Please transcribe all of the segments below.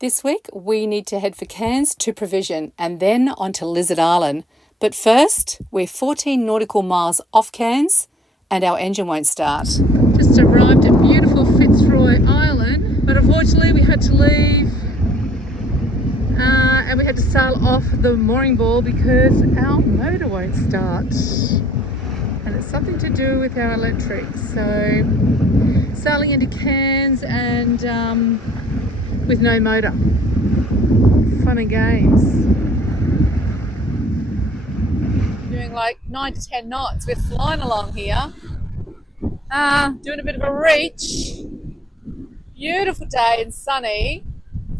This week we need to head for Cairns to provision and then on to Lizard Island. But first, we're 14 nautical miles off Cairns and our engine won't start. Just arrived at beautiful Fitzroy Island, but unfortunately we had to leave and we had to sail off the mooring ball because our motor won't start. And it's something to do with our electrics. So sailing into Cairns and with no motor. Fun and games. Doing like 9 to 10 knots. We're flying along here. Doing a bit of a reach. Beautiful day and sunny.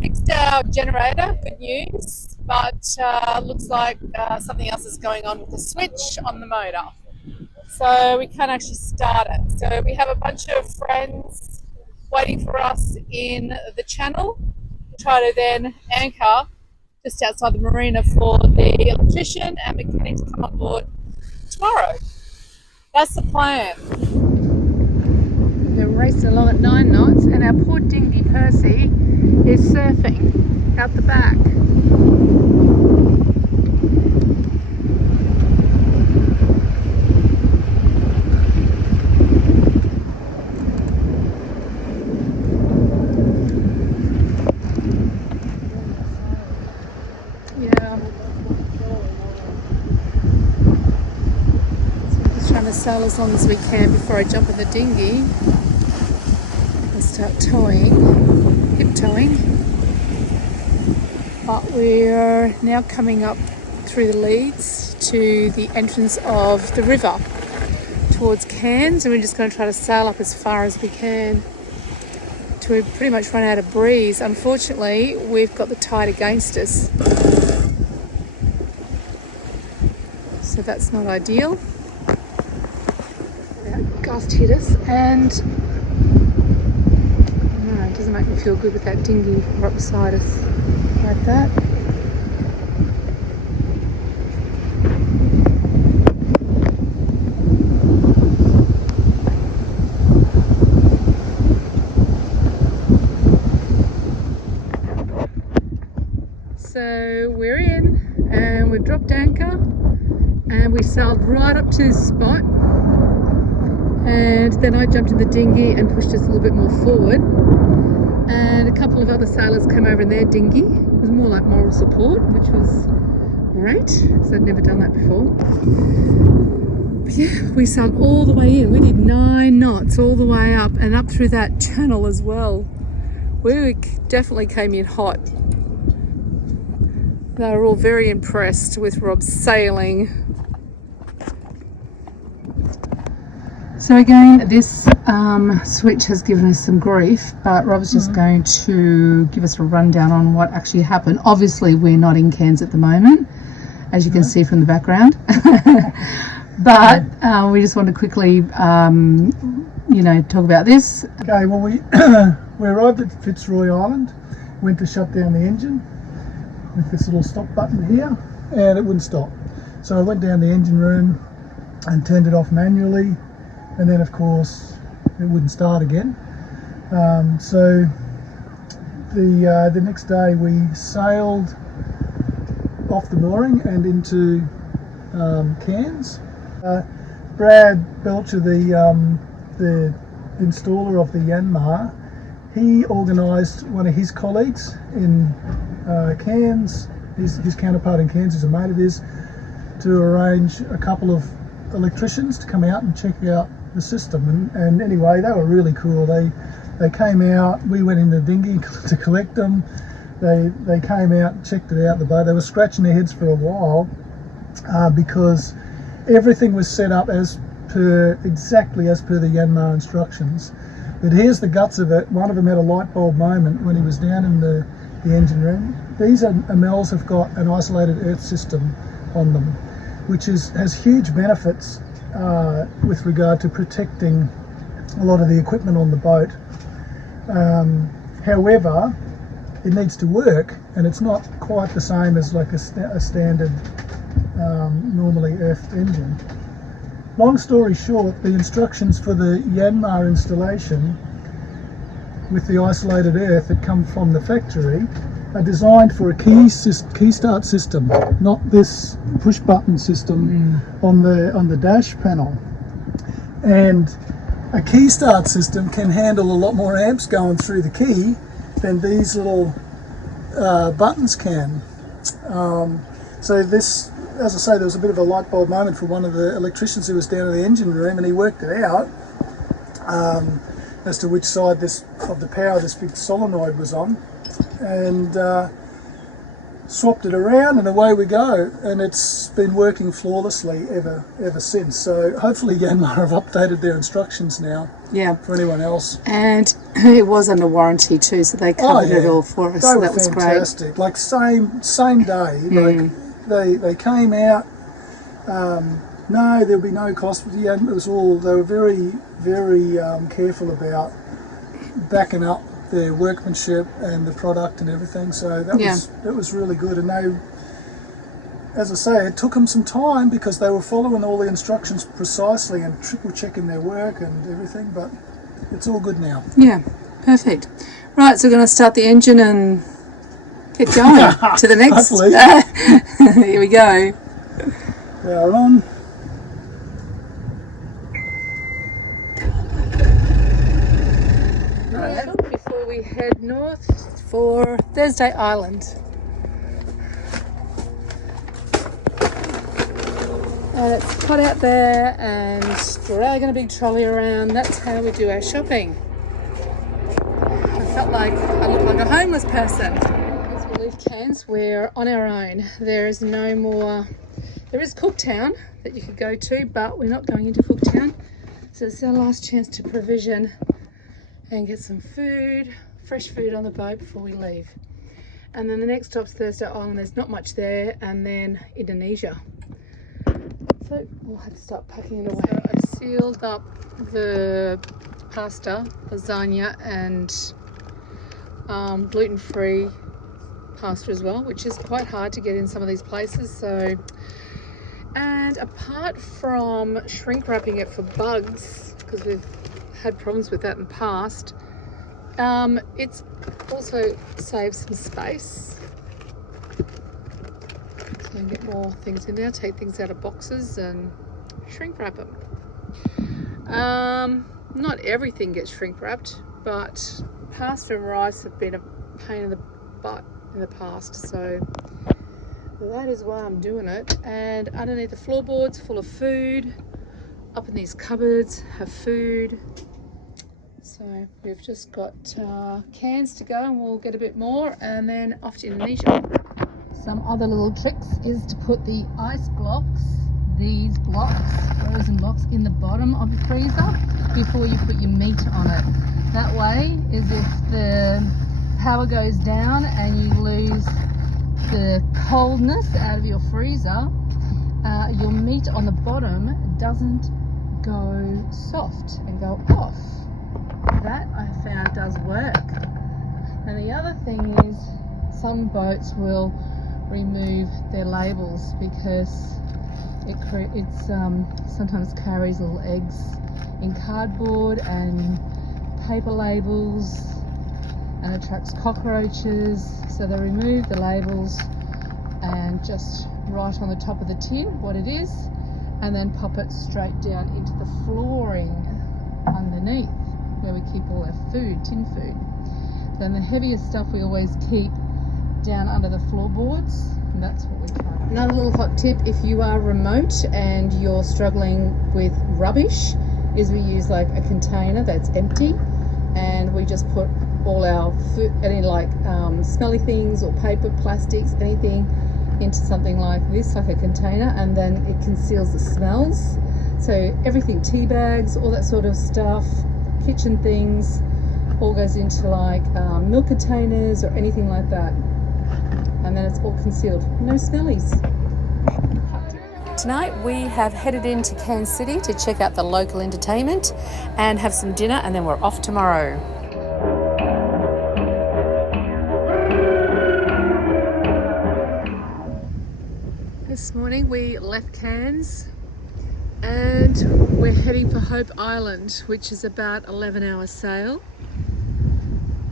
Fixed our generator, good news, but looks like something else is going on with the switch on the motor. So we can't actually start it. So we have a bunch of friends waiting for us in the channel. We'll try to then anchor just outside the marina for the electrician and mechanic to come on board tomorrow. That's the plan. We're racing along at 9 knots and our poor dinghy Percy is surfing out the back. Yeah. So I'm just trying to sail as long as we can before I jump in the dinghy and start towing, hip towing. But we're now coming up through the leads to the entrance of the river towards Cairns, and we're just going to try to sail up as far as we can till we've pretty much run out of breeze. Unfortunately, we've got the tide against us, so that's not ideal. That gust hit us, and no, it doesn't make me feel good with that dinghy right beside us like that. So we're in and we've dropped anchor and we sailed right up to this spot, and then I jumped in the dinghy and pushed us a little bit more forward, and a couple of other sailors came over in their dinghy. It was more like moral support, which was great because I'd never done that before. But yeah, we sailed all the way in. We did 9 knots all the way up and up through that channel as well. We definitely came in hot. They were all very impressed with Rob's sailing. So again, this switch has given us some grief, but Rob's just going to give us a rundown on what actually happened. Obviously, we're not in Cairns at the moment, as you can see from the background. But we just want to quickly, talk about this. Okay, well, we arrived at Fitzroy Island, went to shut down the engine with this little stop button here, and it wouldn't stop. So I went down the engine room and turned it off manually, and then of course it wouldn't start again. So the next day we sailed off the mooring and into Cairns. Brad Belcher, the installer of the Yanmar, he organised one of his colleagues in Cairns, his counterpart in Cairns is a mate of his, to arrange a couple of electricians to come out and check out the system. And anyway, they were really cool. They came out, we went in the dinghy to collect them. They came out and checked it out, the boat. They were scratching their heads for a while because everything was set up exactly as per the Yanmar instructions. But here's the guts of it. One of them had a light bulb moment when he was down in the engine room. These Amels have got an isolated earth system on them, which has huge benefits with regard to protecting a lot of the equipment on the boat. However, it needs to work, and it's not quite the same as like a standard normally earthed engine. Long story short, the instructions for the Yanmar installation with the isolated earth that come from the factory are designed for a key start system, not this push button system on the dash panel. And a key start system can handle a lot more amps going through the key than these little buttons can. So this, as I say, there was a bit of a light bulb moment for one of the electricians who was down in the engine room, and he worked it out as to which side of the power this big solenoid was on, and swapped it around, and away we go. And it's been working flawlessly ever since. So hopefully Yanmar have updated their instructions now. Yeah. For anyone else. And it was under warranty too, so they covered it all for us. They so were that was fantastic. great. Like same day. Like they came out. No, there'll be no cost. Yeah, it was all. They were very careful about backing up their workmanship and the product and everything. So that was really good. And they, as I say, it took them some time because they were following all the instructions precisely and triple checking their work and everything. But it's all good now. Yeah, perfect. Right, so we're going to start the engine and get going to the next. Here we go. Power on. Before we head north for Thursday Island. And it's hot out there and dragging a big trolley around. That's how we do our shopping. I felt like I looked like a homeless person. As we leave Cairns, we're on our own. There is no more. There is Cooktown that you could go to, but we're not going into Cooktown. So it's our last chance to provision and get some food, fresh food on the boat before we leave. And then the next stop's Thursday Island. There's not much there, and then Indonesia. So we'll have to start packing it away. So I sealed up the pasta, lasagna, and gluten-free pasta as well, which is quite hard to get in some of these places. So, and apart from shrink wrapping it for bugs, because we've had problems with that in the past, it's also saves some space. So you can get more things in there, take things out of boxes and shrink wrap them. Not everything gets shrink wrapped, but pasta and rice have been a pain in the butt in the past, so that is why I'm doing it. And underneath the floorboards full of food, up in these cupboards have food. So we've just got cans to go, and we'll get a bit more and then off to Indonesia. Some other little tricks is to put the ice blocks, these blocks, frozen blocks, in the bottom of the freezer before you put your meat on it. That way is if the power goes down and you lose the coldness out of your freezer, your meat on the bottom doesn't go soft and go off. That I found does work. And the other thing is some boats will remove their labels because it sometimes carries little eggs in cardboard and paper labels and attracts cockroaches, so they remove the labels and just write on the top of the tin what it is and then pop it straight down into the flooring underneath where we keep all our food, tin food. Then the heaviest stuff we always keep down under the floorboards, and that's what we try. Another little hot tip, if you are remote and you're struggling with rubbish, is we use like a container that's empty, and we just put all our food, any like smelly things or paper, plastics, anything into something like this, like a container, and then it conceals the smells. So everything, tea bags, all that sort of stuff, kitchen things, all goes into like milk containers or anything like that, and then it's all concealed, no smellies. Tonight we have headed into Cairns City to check out the local entertainment and have some dinner, and then we're off tomorrow. This morning we left Cairns and we're heading for Hope Island, which is about 11 hours sail.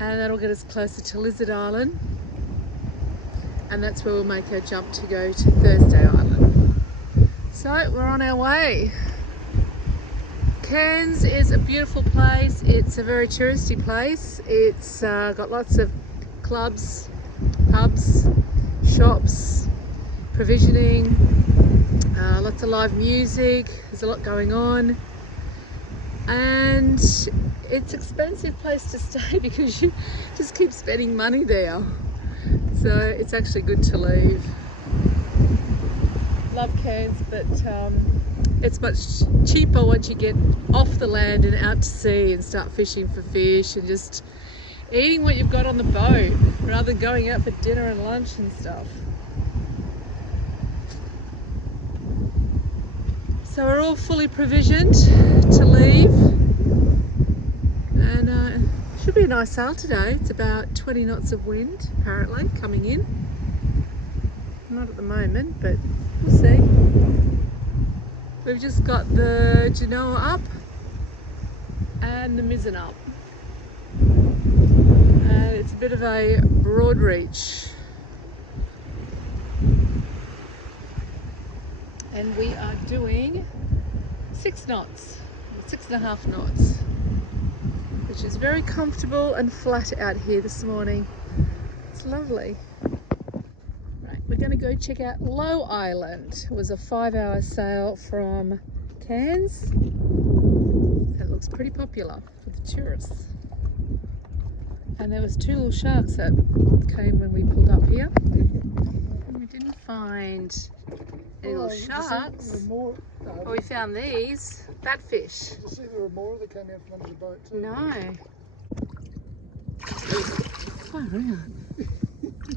and that'll get us closer to Lizard Island, and that's where we'll make our jump to go to Thursday Island. So we're on our way. Cairns is a beautiful place. It's a very touristy place. It's got lots of clubs, pubs, shops, provisioning, lots of live music. There's a lot going on, and it's an expensive place to stay because you just keep spending money there. So it's actually good to leave. Love Cairns, but it's much cheaper once you get off the land and out to sea and start fishing for fish and just eating what you've got on the boat rather than going out for dinner and lunch and stuff. So we're all fully provisioned to leave, and should be a nice sail today. It's about 20 knots of wind apparently coming in. Not at the moment, but we'll see. We've just got the Genoa up and the mizzen up, and it's a bit of a broad reach, and we are doing 6 knots, 6.5 knots, which is very comfortable and flat out here this morning. It's lovely. Right, we're going to go check out Low Island. It was a 5-hour sail from Cairns. It looks pretty popular for the tourists. And there was 2 little sharks that came when we pulled up here. And we didn't find any little sharks. But we found these batfish. Did you see there were more that came out from under the boat too? No. Far out.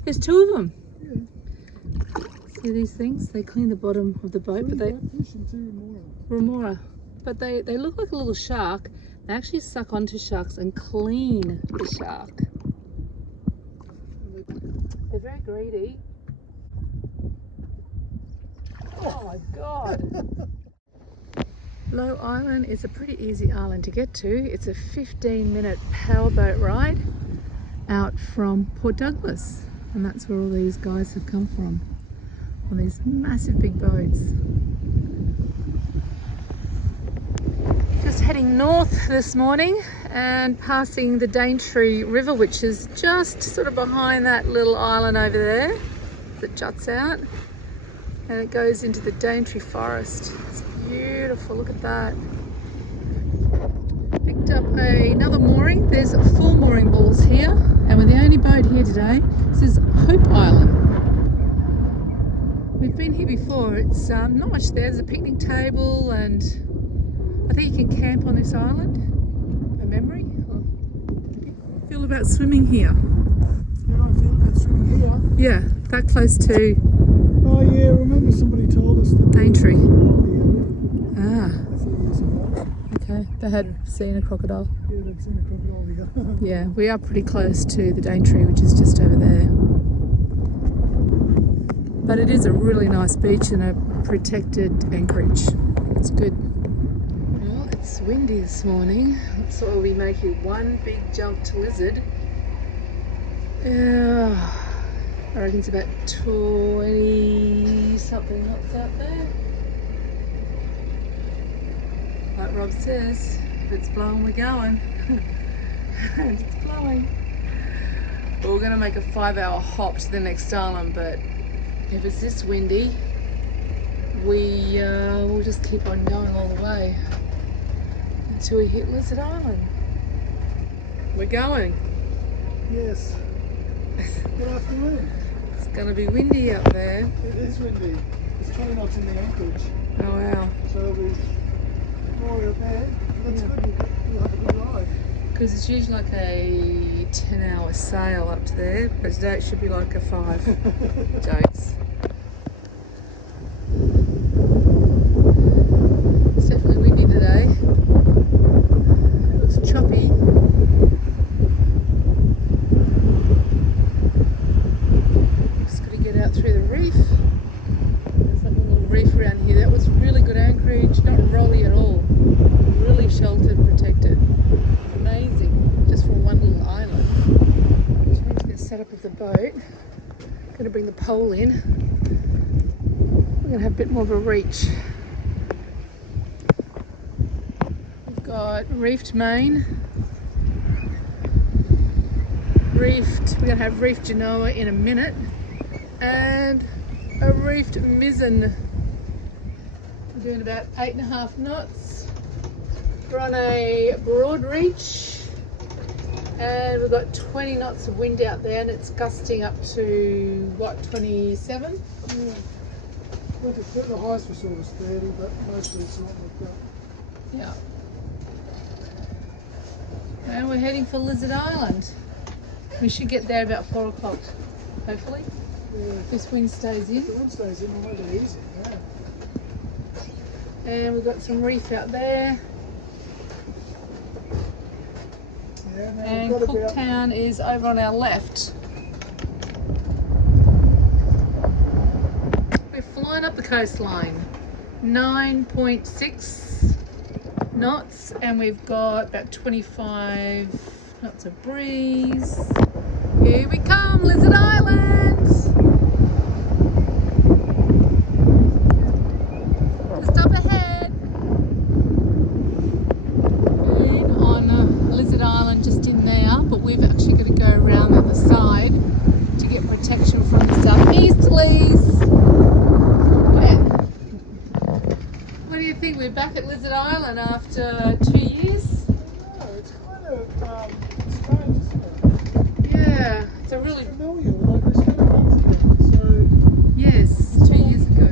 There's 2 of them. Yeah. See these things? They clean the bottom of the boat, but they Fish and 2 remora. remora. But they look like a little shark. They actually suck onto sharks and clean the shark. They're very greedy. Oh my god. Low Island is a pretty easy island to get to. It's a 15-minute powerboat ride out from Port Douglas, and that's where all these guys have come from, on these massive big boats. Just heading north this morning and passing the Daintree River, which is just sort of behind that little island over there that juts out, and it goes into the Daintree forest. It's beautiful, look at that. Picked up another mooring. There's 4 mooring balls here, and we're the only boat here today. This is Hope Island. We've been here before. It's not much there. There's a picnic table, and I think you can camp on this island. A memory. I feel about swimming here. Yeah, I feel about swimming here. Yeah, that close to Oh yeah, remember somebody told us that Daintree. A few years ago. Okay. They had seen a crocodile. Yeah, they'd seen a crocodile here. Yeah, we are pretty close to the Daintree, which is just over there. But it is a really nice beach and a protected anchorage. It's good. Well, it's windy this morning, so we'll be making one big jump to Lizard. Yeah, I reckon it's about 20 something knots out there. Like Rob says, if it's blowing, we're going. And it's blowing. Well, we're going to make a 5-hour hop to the next island, but if it's this windy, we'll just keep on going all the way until we hit Lizard Island. We're going. Yes. Good afternoon. It's going to be windy up there. It is windy. It's 20 knots in the anchorage. Oh wow. So there's more out there. That's good. We'll have a good ride. Because it's usually like a 10-hour sail up to there, but today it should be like a 5. Jokes. It's definitely windy today. It looks choppy. Just got to get out through the reef. There's like a little reef around here. That was really good anchorage, not rolly at all. Really sheltered, protected. Amazing, just from one little island. the boat. Gonna bring the pole in. We're gonna have a bit more of a reach. We've got reefed main. We're gonna have reefed Genoa in a minute. And a reefed mizzen. We're doing about 8.5 knots. We're on a broad reach. And we've got 20 knots of wind out there, and it's gusting up to what, 27? Yeah. Well, the highest we saw was 30, but mostly it's not like that. Yeah. And we're heading for Lizard Island. We should get there about 4 o'clock, hopefully. Yeah. If this wind stays in. If the wind stays in, we'll make it easy. Yeah. And we've got some reef out there. Yeah, now And we've got about, Cooktown is over on our left. We're flying up the coastline. 9.6 knots, and we've got about 25 knots of breeze. Here we come, Lizard Island! Just up ahead. Being on Lizard Island just in there, but we've actually got to go around on the side to get protection from the southeasterlies. Yeah. What do you think? We're back at Lizard Island after 2 years? no, it's kind of strange, isn't it? Yeah, it's a It's really, familiar, like we spent a month together, so yes, 2 years ago.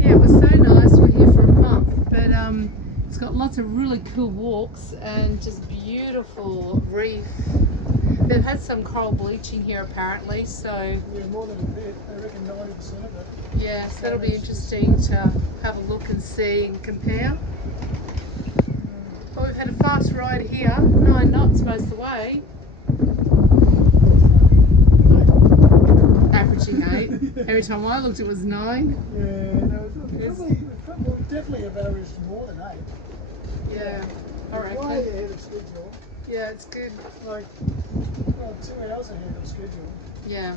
Yeah, it was so nice. We're here for a month, but it's got lots of really cool walks and just beautiful reef. They've had some coral bleaching here apparently, so yeah, more than a bit. I reckon 90% of it. yeah, so that'll be interesting to have a look and see and compare. Well, we've had a fast ride here, 9 knots most of the way. Averaging 8. Every time I looked it was 9. Yeah, no, we'll definitely have averaged more than 8. Yeah, I Way reckon. ahead of schedule. Yeah, it's good. Like, well, 2 hours ahead of schedule. Yeah.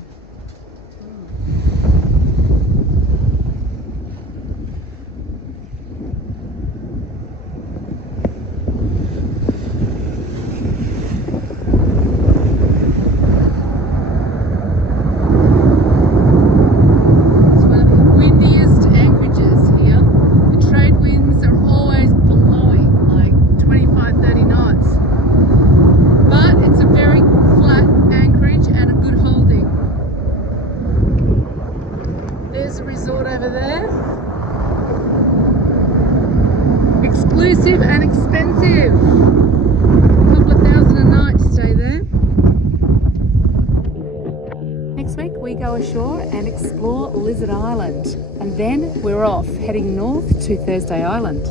It's one of the windiest anchorages here. The trade winds are always blowing like 25, 30 knots. But it's a very flat anchorage and a good holding. There's a resort over there. Exclusive and expensive. A couple of thousand a night to stay there. Next week we go ashore and explore Lizard Island. And then we're off, heading north to Thursday Island.